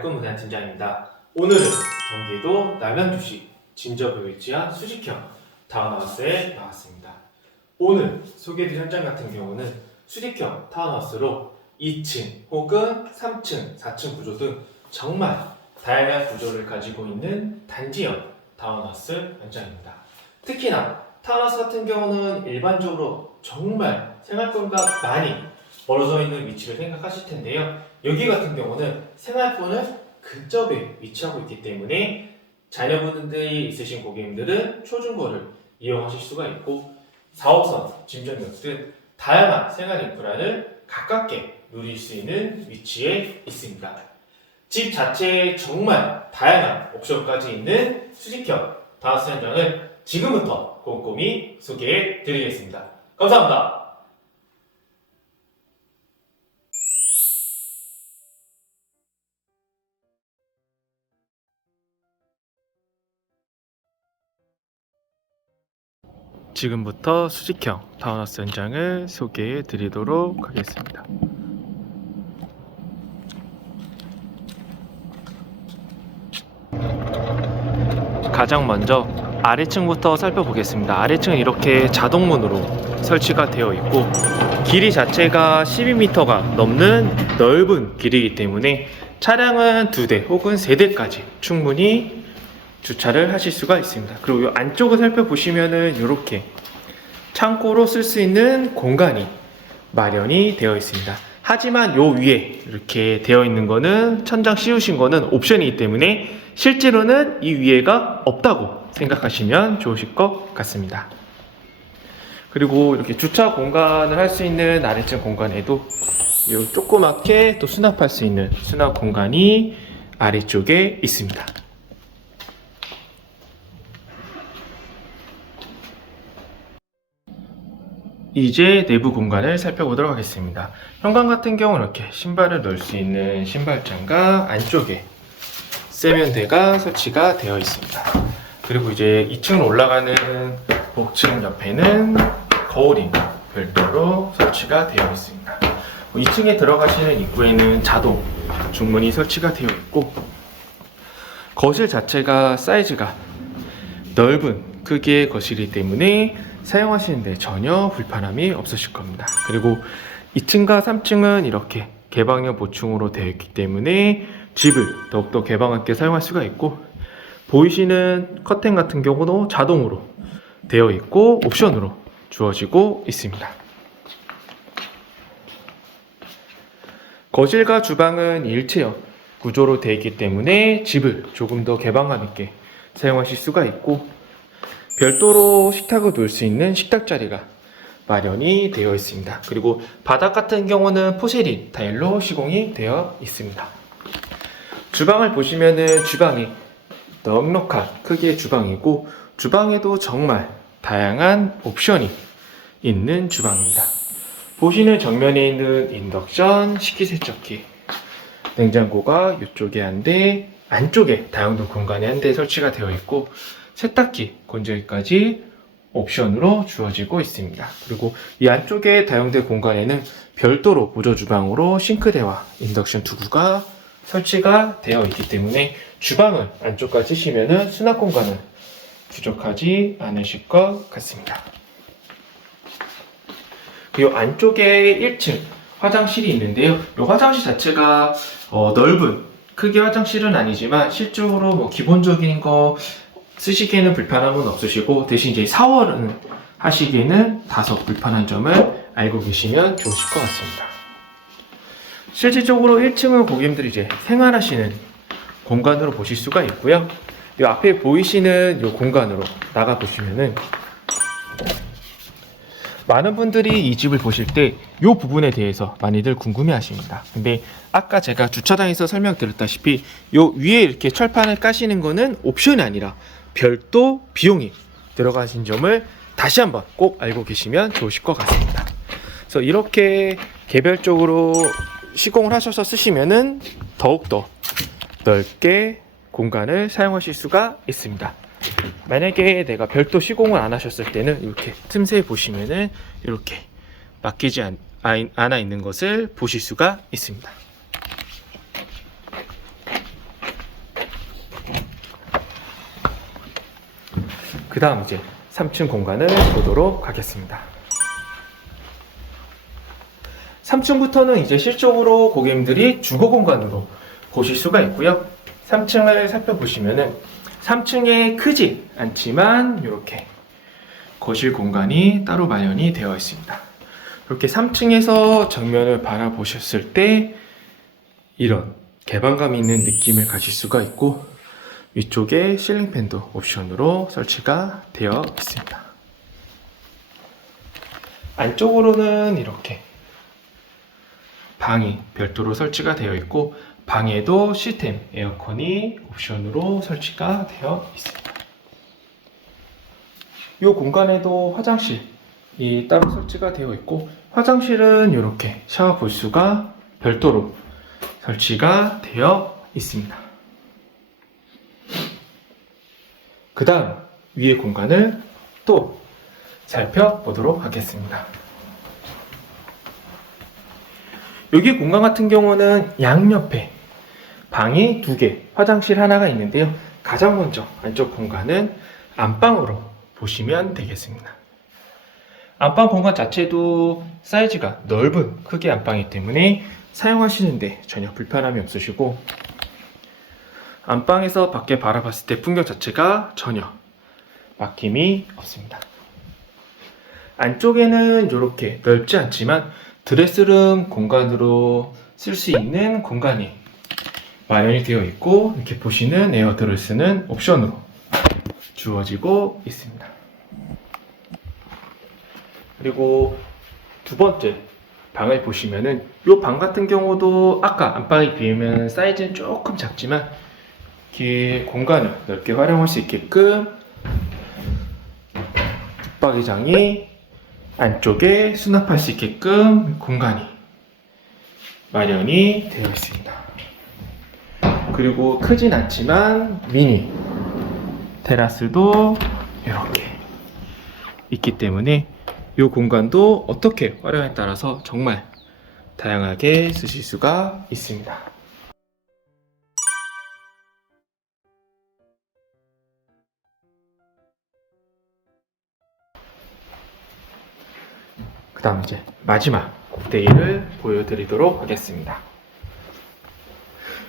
꿈 문화 팀장입니다. 오늘은 경기도 남양주시 진접에 위치한 수직형 타운하우스에 나왔습니다. 오늘 소개해드릴 현장 같은 경우는 수직형 타운하우스로 2층 혹은 3층, 4층 구조 등 정말 다양한 구조를 가지고 있는 단지형 타운하우스 현장입니다. 특히나 타운하우스 같은 경우는 일반적으로 정말 생활권과 많이 멀어져 있는 위치를 생각하실 텐데요. 여기 같은 경우는 생활권을 근접에 위치하고 있기 때문에 자녀분들이 있으신 고객님들은 초중고를 이용하실 수가 있고 4호선, 진전역 등 다양한 생활 인프라를 가깝게 누릴 수 있는 위치에 있습니다. 집 자체에 정말 다양한 옵션까지 있는 수직형 다우스 현장을 지금부터 꼼꼼히 소개해 드리겠습니다. 감사합니다. 지금부터 수직형 타운하우스 현장을 소개해 드리도록 하겠습니다. 가장 먼저 아래층부터 살펴보겠습니다. 아래층은 이렇게 자동문으로 설치가 되어 있고 길이 자체가 12m가 넘는 넓은 길이기 때문에 차량은 두 대 혹은 세 대까지 충분히 주차를 하실 수가 있습니다. 그리고 이 안쪽을 살펴보시면은 이렇게 창고로 쓸 수 있는 공간이 마련이 되어 있습니다. 하지만 요 위에 이렇게 되어 있는 거는 천장 씌우신 거는 옵션이기 때문에 실제로는 이 위에가 없다고 생각하시면 좋으실 것 같습니다. 그리고 이렇게 주차 공간을 할 수 있는 아래층 공간에도 요 조그맣게 또 수납할 수 있는 수납 공간이 아래쪽에 있습니다. 이제 내부 공간을 살펴보도록 하겠습니다. 현관 같은 경우는 이렇게 신발을 넣을 수 있는 신발장과 안쪽에 세면대가 설치가 되어 있습니다. 그리고 이제 2층으로 올라가는 복층 옆에는 거울이 별도로 설치가 되어 있습니다. 2층에 들어가시는 입구에는 자동 중문이 설치가 되어 있고 거실 자체가 사이즈가 넓은 크기의 거실이기 때문에 사용하시는데 전혀 불편함이 없으실 겁니다. 그리고 2층과 3층은 이렇게 개방형 보충으로 되어 있기 때문에 집을 더욱더 개방 있게 사용할 수가 있고 보이시는 커튼 같은 경우도 자동으로 되어 있고 옵션으로 주어지고 있습니다. 거실과 주방은 일체형 구조로 되어 있기 때문에 집을 조금 더 개방감 있게 사용하실 수가 있고 별도로 식탁을 놓을 수 있는 식탁 자리가 마련이 되어 있습니다. 그리고 바닥 같은 경우는 포세린 타일로 시공이 되어 있습니다. 주방을 보시면은 주방이 넉넉한 크기의 주방이고 주방에도 정말 다양한 옵션이 있는 주방입니다. 보시는 정면에 있는 인덕션 식기세척기 냉장고가 이쪽에 한 대, 안쪽에 다용도 공간에 한 대 설치가 되어 있고 세탁기, 건조기까지 옵션으로 주어지고 있습니다. 그리고 이 안쪽에 다용대 공간에는 별도로 보조 주방으로 싱크대와 인덕션 두구가 설치가 되어 있기 때문에 주방을 안쪽까지 치시면은 수납 공간은 부족하지 않으실 것 같습니다. 그리고 안쪽에 1층 화장실이 있는데요. 이 화장실 자체가 어, 넓은 크게 화장실은 아니지만 실적으로 뭐 기본적인 거 쓰시기에는 불편함은 없으시고 대신 이제 샤워는 하시기에는 다소 불편한 점을 알고 계시면 좋으실 것 같습니다. 실질적으로 1층은 고객님들이 이제 생활하시는 공간으로 보실 수가 있고요. 이 앞에 보이시는 이 공간으로 나가 보시면은 많은 분들이 이 집을 보실 때 이 부분에 대해서 많이들 궁금해 하십니다. 근데 아까 제가 주차장에서 설명드렸다시피 이 위에 이렇게 철판을 까시는 거는 옵션이 아니라 별도 비용이 들어가신 점을 다시 한번 꼭 알고 계시면 좋으실 것 같습니다. 그래서 이렇게 개별적으로 시공을 하셔서 쓰시면은 더욱더 넓게 공간을 사용하실 수가 있습니다. 만약에 내가 별도 시공을 안 하셨을 때는 이렇게 틈새 보시면은 이렇게 막히지 않, 아- 않아 있는 것을 보실 수가 있습니다. 그 다음 이제 3층 공간을 보도록 하겠습니다. 3층부터는 이제 실적으로 고객님들이 주거 공간으로 보실 수가 있고요. 3층을 살펴보시면은 3층에 크지 않지만 이렇게 거실 공간이 따로 마련이 되어 있습니다. 이렇게 3층에서 정면을 바라보셨을 때 이런 개방감 있는 느낌을 가질 수가 있고 위쪽에 실링 팬도 옵션으로 설치가 되어 있습니다. 안쪽으로는 이렇게 방이 별도로 설치가 되어 있고 방에도 시스템 에어컨이 옵션으로 설치가 되어 있습니다. 이 공간에도 화장실이 따로 설치가 되어 있고 화장실은 이렇게 샤워 부스가 별도로 설치가 되어 있습니다. 그 다음 위의 공간을 또 살펴보도록 하겠습니다. 여기 공간 같은 경우는 양옆에 방이 두 개, 화장실 하나가 있는데요. 가장 먼저 안쪽 공간은 안방으로 보시면 되겠습니다. 안방 공간 자체도 사이즈가 넓은 크기 안방이기 때문에 사용하시는데 전혀 불편함이 없으시고 안방에서 밖에 바라봤을 때 풍경 자체가 전혀 막힘이 없습니다. 안쪽에는 이렇게 넓지 않지만 드레스룸 공간으로 쓸 수 있는 공간이 마련이 되어 있고 이렇게 보시는 에어 드레스는 옵션으로 주어지고 있습니다. 그리고 두 번째 방을 보시면은 이 방 같은 경우도 아까 안방에 비하면 사이즈는 조금 작지만 이렇게 공간을 넓게 활용할 수 있게끔 붙박이장이 안쪽에 수납할 수 있게끔 공간이 마련이 되어 있습니다. 그리고 크진 않지만 미니 테라스도 이렇게 있기 때문에 이 공간도 어떻게 활용에 따라서 정말 다양하게 쓰실 수가 있습니다. 그 다음 이제 마지막 데이를 보여드리도록 하겠습니다.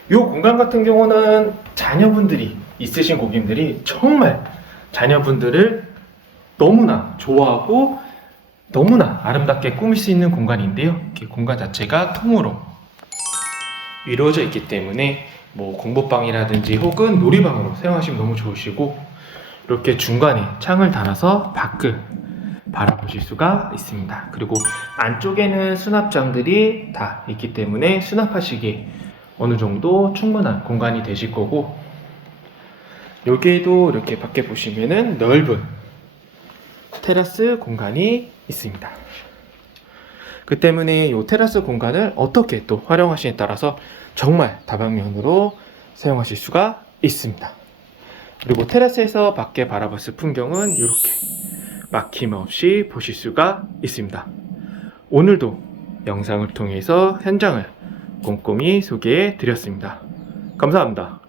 이 공간 같은 경우는 자녀분들이 있으신 고객님들이 정말 자녀분들을 너무나 좋아하고 너무나 아름답게 꾸밀 수 있는 공간인데요. 공간 자체가 통으로 이루어져 있기 때문에 뭐 공부방이라든지 혹은 놀이방으로 사용하시면 너무 좋으시고 이렇게 중간에 창을 달아서 밖을 보실 수가 있습니다. 그리고 안쪽에는 수납장들이 다 있기 때문에 수납하시기에 어느 정도 충분한 공간이 되실 거고 여기에도 이렇게 밖에 보시면은 넓은 테라스 공간이 있습니다. 그 때문에 이 테라스 공간을 어떻게 또 활용하시냐에 따라서 정말 다방면으로 사용하실 수가 있습니다. 그리고 테라스에서 밖에 바라봤을 풍경은 이렇게 막힘없이 보실 수가 있습니다. 오늘도 영상을 통해서 현장을 꼼꼼히 소개해 드렸습니다. 감사합니다.